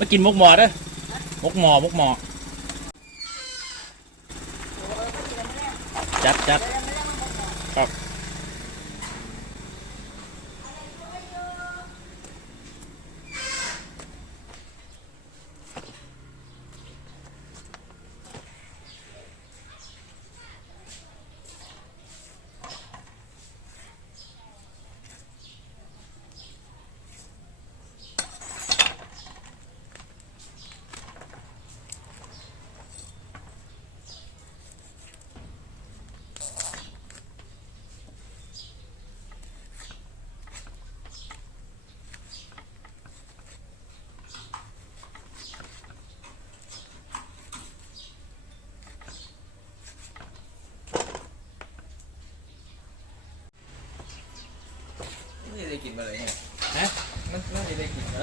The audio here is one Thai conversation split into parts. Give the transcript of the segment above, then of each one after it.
มากินมกหมอเด้อมกหมอมกหมอจัดจัด กินมาเลยเนี่ยฮะมันไม่ได้กินมา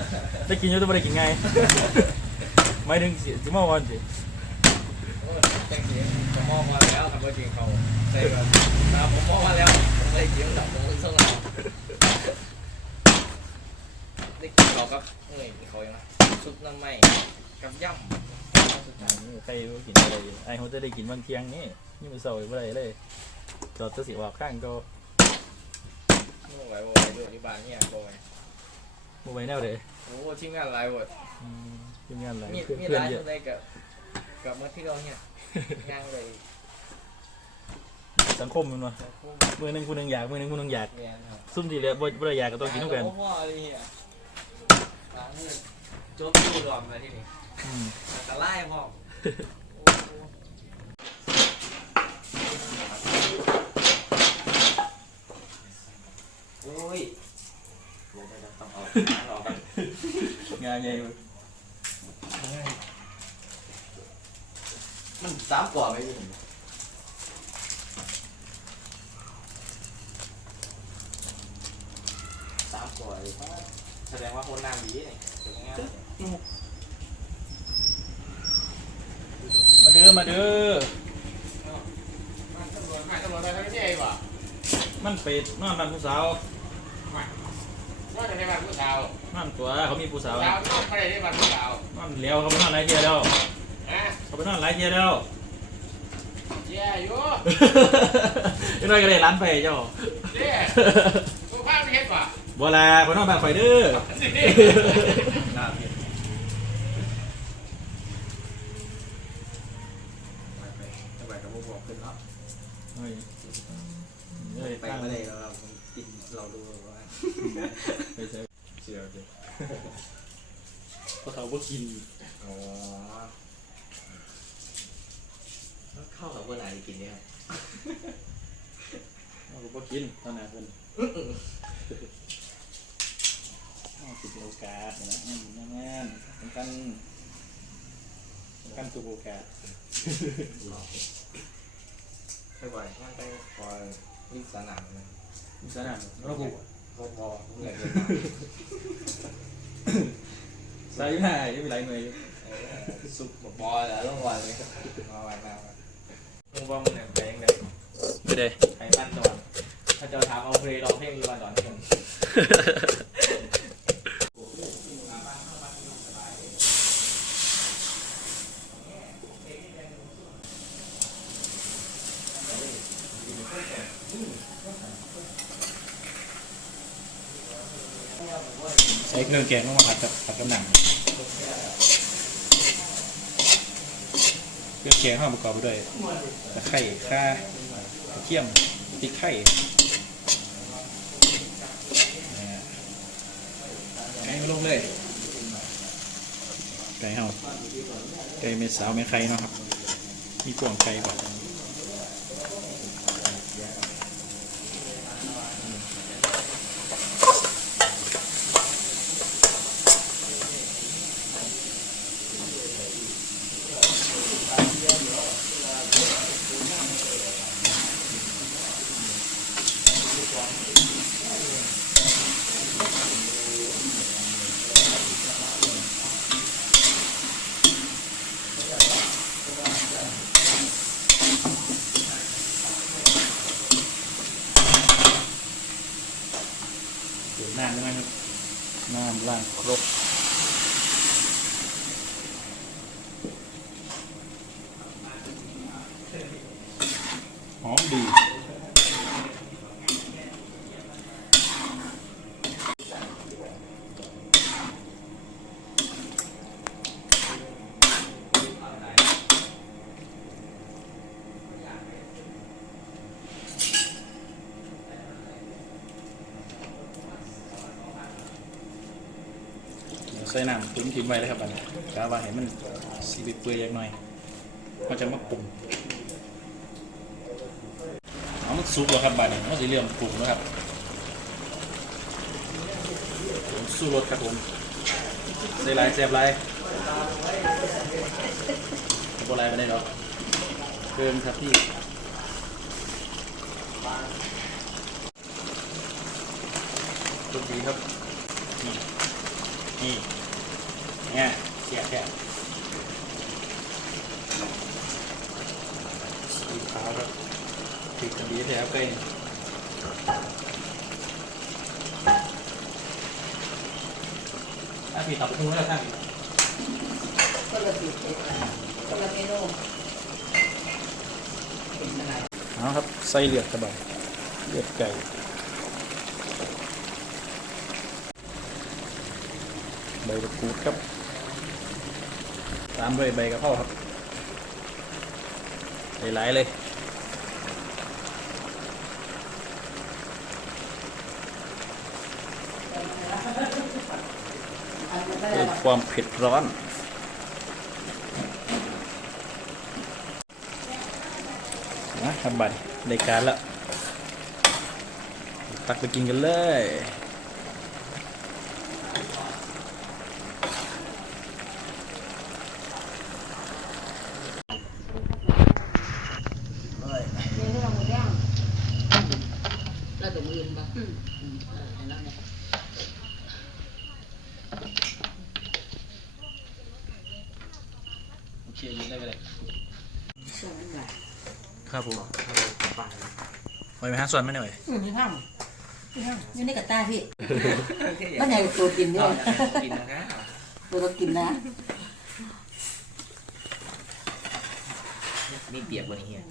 ได้กินอยุ่แต่ไม่ได้กินไงไม่ถึงสิสิมาวันสิโอ้ยแจ้งเสียงผมมองมาแล้วทำไปกินเขาใส่กันตาผมมองมาแล้วผมได้กินหนักผมส่งเราได้กินเขาครับเอ้ยเขายังไงซุปน้ำไหมกับย่ำสุดท้ายใครรู้กินอะไรอยู่ไอ้เขาจะได้กินวันเที่ยงนี่นี่มันเสาร์อะไรเลยจอดจะสิว่าข้างก็ ไวบ่ไหวด้วยที่บ้านเนี่ยบ่ไหวมูไปแนวเลยโอ้ทีมงานหลายหมดอืมทีมงานอะไรมีเพื่อนมีเพื่อหนลายเยคอะนได้กับกับเมาที่เราเนี่ยย่างเลยสังคมมันวะมือหนึงคนหนึงอยากมือหนึงคนหนึงอยากเรียนครับซุ่มทีเหลือบ่บ่ได้อยากก็ต้องกินทุกกันโอ้โหอะไรเนี่ยล้างมือจบดูดอมมาที่นี่อืมตะไล่พ่อ อ้ยเดี๋ยวจะต้องเอารอกันงานใหญ่เว้ยมันสามกว่าไหมพี่สามกว่าเลยแสดงว่าคนน้ำดีเนี่ยเป็นไงมาเด้อมาเด้อตำรวจไม่ตำรวจไปไม่ใช่ป่ะมันเป็ดนอนบ้านผู้สาว ได้บ้านผู้สาวนอนตัวเขามีผู้สาวสาวน้องไม่ได้บ้านผู้สาวนอนแล้วเขาไปนอนหลายเทียแล้วนะเขาไปนอนหลายเทียแล้วเจ้าอยู่ยังไงก็ได้ร้านไปเจ้าเจ้ตัวภาพไม่เห็นป่ะบัวลาไปนอนบ้านไฟเด้อไปไปกับพวกขึ้นแล้วเฮ้ยเฮ้ยไปไม่ได้แล้วเราติดเราดูว่าไปเจอเชื่อจริงพวกเขาบ่กินอ๋อเข้ากับเพื่อนอะไรกินเนี่ยครับเขาก็บ่กินตอนนั้นเพิ่นเอาสิบโอกาสนี่นะอืมแม่นๆสำคัญสำคัญทุกโอกาสไปบ่อยงานไปคอยวิ่งสนามเลยมีสนามระ บุพอพอเหนื่อยเลยสายอยู่ไหนยังมีหลายหน่วยอยู่ซุปบอลแล้วต้องวันเลยมาวันมามึงว่ามึงเนี่ยเพลงเลย ไม่ได้ ไอ้บ้านดอนถ้าจะถามเอาเพล เพลงอยู่บ้านดอนที่มึงใช้เครื่องแกงต้องมาผัดกับผัดกับหนังเครื่องแกงข้าวประกอบไปด้วยตะไคร้ข่ากระเทียมพริกไทยไก่ลงเลย ไก่เฮาไก่เม็ดสาวเม็ดไข่นะครับ มีกวางไก่ก่อนเดี๋ยวน้ำด้วยนะครับน้ำล้างครก อมดีใส่น้ำตุ้มทิ้งไว้เลยครับอันนี้กะว่าให้มันสีเปื่อยๆอย่างหน่อยมันจะมาปรุง มันสุกแล้วครับบาดนี้มันสีเหลืองปรุงแล้วครับผมสู้รสครับผมใส่ลายแซ่บลายโบราณไม่ได้หรอกเพิ่มครับพี่รสดีครับ นี่ นี่เนี่ยเสียแค่สีขาวครับ ติดกันดีแถวเกินถ้าพี่ตับทุ่งแล้วท่านคนละสูตรเด็ดคนละเมนูเป็นอะไรเอาครับใส่เลือดกระบะเลือดไก่ใบมะกรูดครับ ตามด้วยใบกระเพราครับหลายๆเลย อันนั้นก็ เพิ่ ได้ ม ความเผ็ดร้อน นะครับบัตรในการแล้วตักไปกินกันเลย เมนูเราหมูย่างเราต้องยืนปะอืมอืมเออเห็นแล้วเนี่ย โอเคยิงได้ไปเลย ส่วนนั้นแหละครับผมไว้ไหมฮะส่วนไม่หน่อยอืมนี่ห้ามนี่ห้ามนี่นี่กับตาพี่มันใหญ่ตัวกินด้วยกินนะตัวเรากินนะนี่เปียกวันนี้เฮีย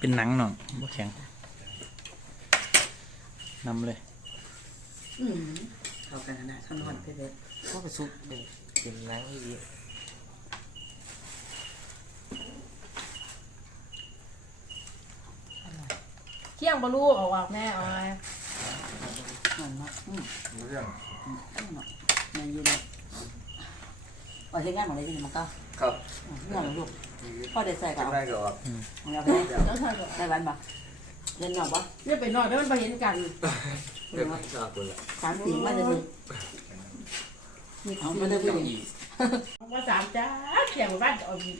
เป็นหนังหน่อยบ่แข็งนำเลยอืมเข้ากันนะข้างนอกไปเลยก็ไปซุปเป็นเป็นล้างที่ดี เที่ยงบลูกเอาออกแน่เอาไว้หอมมากอืมเรื่องอืมอืมมันยืนเลยเอาเรื่องานของอะไรที่นี่มันก็ครับอืมเรื่องลูกพ่อเด็ดใส่ก่อนได้ก็ของเราไปได้แล้วใช่หรอได้วันปะเล่นหนอกปะเรียกไปหน่อยแล้วมันไปเห็นกันเรื่องชอบตัวละสามสี่มาจะถึงมีของมาได้ผู้หญิงว่าสามจ้าเที่ยงบ้าน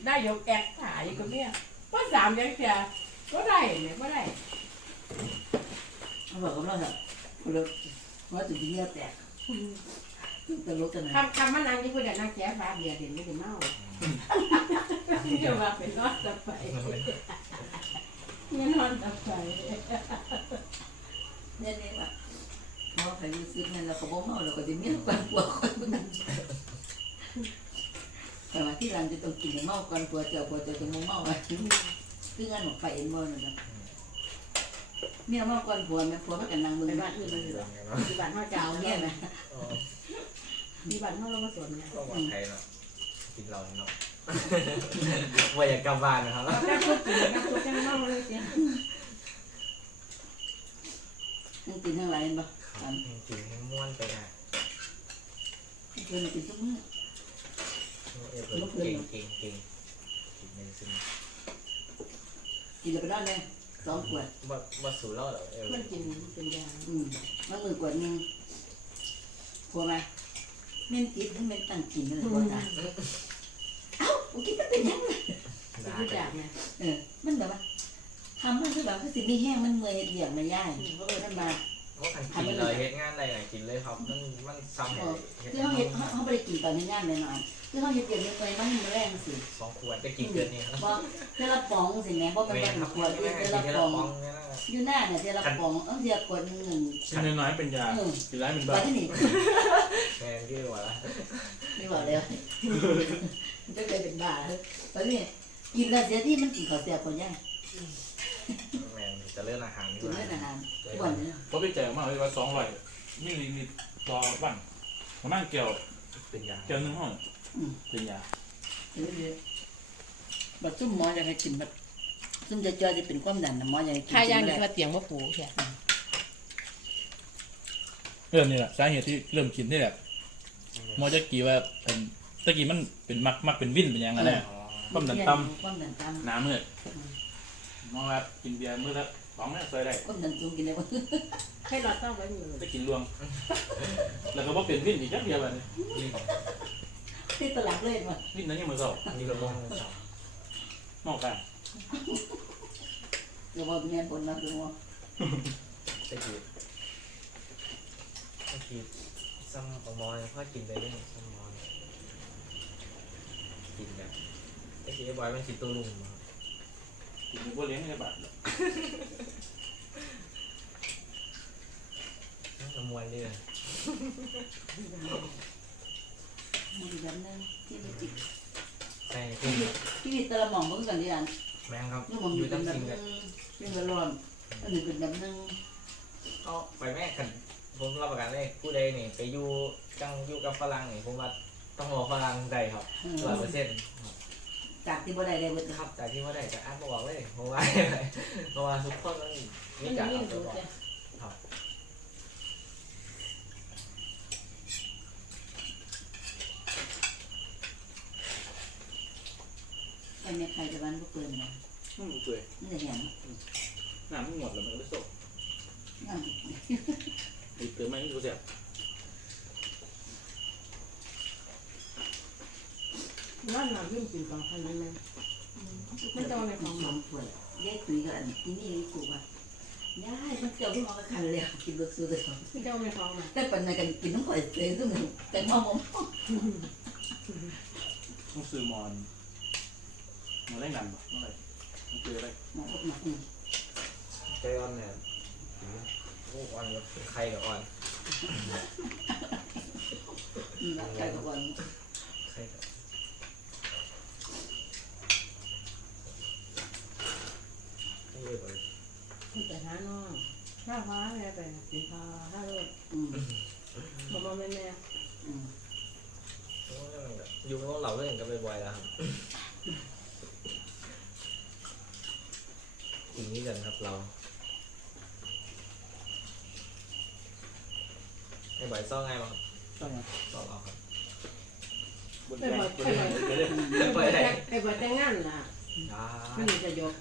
ได้ยกแอกขายก็เนี่ยว่าสามยังเสียก็ได้เนี่ยก็ได้ บอกกับเราแบบเราว่าจุดที่เงี้ยแตกตลกกันนะคำคำมันนางที่พูดแต่นางแก่ฟ้าเบียร์เด่นไม่ถึงเมาเดี๋ยวมาไปนอนตับไปเนี่ยนอนตับไปเนี่ยเนี่ยว่าเพราะใครรู้สึกงั้นเราก็บ่เมาเราก็จะเมีน้ำกันปวดคนมึงแต่ว่าที่ร้านจะต้องกินเมาก่อนปวดเจ้าปวดเจ้าจะมึงเมาอะคืองานของไปเอ็นมอนั่นนะ เมียเมาก่อนผัวแม่ผัวมากันนางมึงไปบ้านอื่นมันเหรอที่บ้านเขาเจ้าเจ้าเนี่เนี่ยยนะที่บ้านเขาเรามาสวนเนี่ยก็หวานไทยเนาะกินเราเนาะว่าอยากกลับบ้านนะครับแล้วก็พูดถึงนักทุกข์ยังเมาเลยเจ้าทั้งกินทั้งหลายเห็นปะกินม้วนไปอะเพื่อนกินทุกมื้อเก่งเก่งเก่งกินเมนซินกินแล้วไปนอนเลย สองขวดบ่บ่สูเล่าหรอเออมันกินเป็นยาอืมมามือกวดหนึงผัวมาเม่นติดให้เม่นตั้งกินเลยบ่จ้ะเอ้ากูกินมันเป็นยังไงเป็นผู้จัดไงเออ มันแบบว่าทำมันคือแบบคือสิมีแห้งมันเมื่อยเฮ็ดเดี่ยงไม่ย่ายเพราะเออท่านมาว่ากันกินเลยเฮ็ดงานอะไรน่ะกินเลยครับ มันมันซ้ำเลยเฮ็ดคือเขาเฮ็ดเขาเขาบ่ได้กินตอนในงานแน่นอน คือเขาเฮ็ดเดี่ยงไม่เมื่อยมันมื้อแรงสิสองขวดจะกินเกินนี่ครับบ่เทอละป๋องสิแหม่บ่แม่นว่าเป็นขวดเดียวเทอละป๋องอยู่หน้าเนี่ยเทอละป๋องเออเทียขวดหนึงหนึ่งชิ้นน้อยๆเป็นยาเออชิ้นร้ายเป็นไปบ้าที่นี่แมนที่ว่าละไม่บอกเลยจะเคยเป็นบ้าเลยไปนี่กินแล้วเสียที่มันกินข้าวเสียคนย่างแมนจะเลื่อนอาหารดีกิกนว่าเรื่องอาหารอ้วนเนี่ยเพราะไปเจอมาเลยว่าสองร้อยมิลลิลิตรต่อวันประมาณเกี่ยวเป็นยาเกี่ยวหนึ่งห้อง เป็นยาเรื่อยๆบัดซุ่มหมออยากให้กินแบบซุ่มจะเจอจะเป็นความดันนะหมออยากให้กินถ้าย่างกินี่นมาเตียงว่าปูใช่เรื่องนี้แหละสาเหตุที่เริ่มกินนี่แหละหมอจะกี่ว่าเป็นตะกี้มันเป็นมักมักเป็นวินเป็นหยังไงแน่อ๋อความดันต่ความดันต่ำน้ำเมื่อหมอแบบกินเบียร์มื้อละสองแม่ใส่ได้ำความดันสูงกินได้บ่ให้เราต้องไว้มือได้กินรวง แล้วก็บ่เป็นวินอีกจักเดียวเลย ที่ตลาดเลยมาวินนั้นยังมือเศร้านี่ก็มองสองมองกันเดี๋ยวว่าเป็นงานผลมาคือว่าตะกี้ตะกี้ซัมของมอเนี่ยพ่อกินไปเรื่อยซัมมอเนี่ยกินแบบตะกี้บอยมันกินตัวลุงมากินบ่เลี้ยงในบาทน่าจะมวนดีเลย มันแบบนั้นที่มีจิตใช่คือที่มีตะละหม่อมเบิ่งกันนี่อันแม่งครับ นี่ผมออยู่ยู่ตั้เป็งนแบบสิ่งนึแบบงเป็นกระร้อนอันนี้เป็นแบบนึงเอาไปแม่กัน ผมรับประกันเลยผู้ใดนี่ไปอยู่จังอยู่กับฝรั่งนี่ผมว่าต้องรอฝรั่งได้ครับร้อยเปอร์เซ็นต์จากที่บ่ได้ได้เบิดครับจากที่ว่าได้จากอ่านบอกเลย เพราะว่า เพราะว่าทุกคนมันมีมันจากยิ่งเอาตัดูวก่อน จ้ะ ไอ้แม่ใครจะบ้านบ่เปิดนะมันบ่เปื่อยนี่จะเห็นน้ำมันหมดแล้วมันก็เลยโซ่งานอีกเติมไม่รู้จักนั่นน่ะยิ่งกินสองพันนั่นนะมันจะในของหม่อมถ้วยยายตุ้ยก็อันที่นี่ถูกป่ะยายมันเกี่ยวที่หมอก็คันเลยกินรสซื้อเลยที่เจ้าไม่ท้องมาแต่ปันในกันกินน้ำข่อยเตยซึ่งแต่หมอมต้องซื้อมอน มาเล่นกันบ่เมื่อไหร่มันคืออะไรหมออบหนักนี่ใจอ่อนเนี่ยโอ้อ่อนกับใครกับอ่อนอืมใครก็บ่นใครกับไม่เลยไปหาน้องข้าฟ้าแม่ไปกินข้าวข้าวโรดอืมบอกมาแม่แม่อืมอยู่กับเราเล่นกันบ่อยๆแล้วครับ อีกนิดเดียวครับเรา ให้บ่อยซ่อไงบ้างต้องมาซ่อเราครับบนแรงบนแรงไปเลยไอ้บอยไอ้บอยแต่งงานล่ะอ่ามันจะยก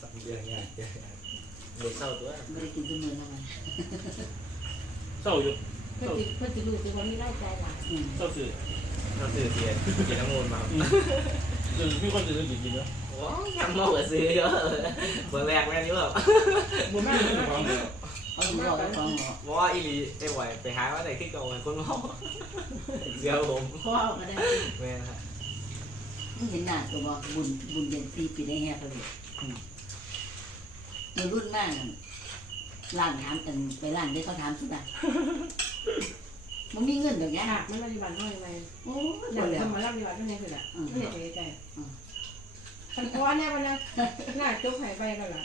สักเดือนเนี่ยเด็กเศร้าตัว ไม่ได้กินทุกมื้อนะมันเศร้าอยู่เพื่อจะเพื่อจะรู้สึกว่ามีรายจ่ายหลายอืมเศร้าสื่อเราซื้อเทียนกินน้ำมูลมาสื่อมีคนสื่อกินกินเนาะ ว้าวยังมากกว่าซื้อเยอะเลยเบอร์แรกแม่นี่แบบบนแม่ไม่ได้ฟังเลยเขาถึงบอกแล้วฟังหมอบอกว่าอีลีไอ้ไหวไปหาว่าไหนขึ้นก่อนคนเมาเดี๋ยวผมพ่อก็ได้แม่ครับมึงเห็นหน้าตัวบ่บุญบุญเดือนสี่ปีได้แฮกเลยในรุ่นมากนั่นร้านถามกันไปร้านได้เขาถามสุดอะมันมีเงินแบบนี้หากมันปฏิบัติเท่าไหร่โอ้ยอบ่ยากแล้วทำมารับปฏิบัติเท่าไหร่คือละไม่อยากใจ ใจอืมฉันพอเนี่ยมันนะหน้าจุกหายไปแล้วล่ะ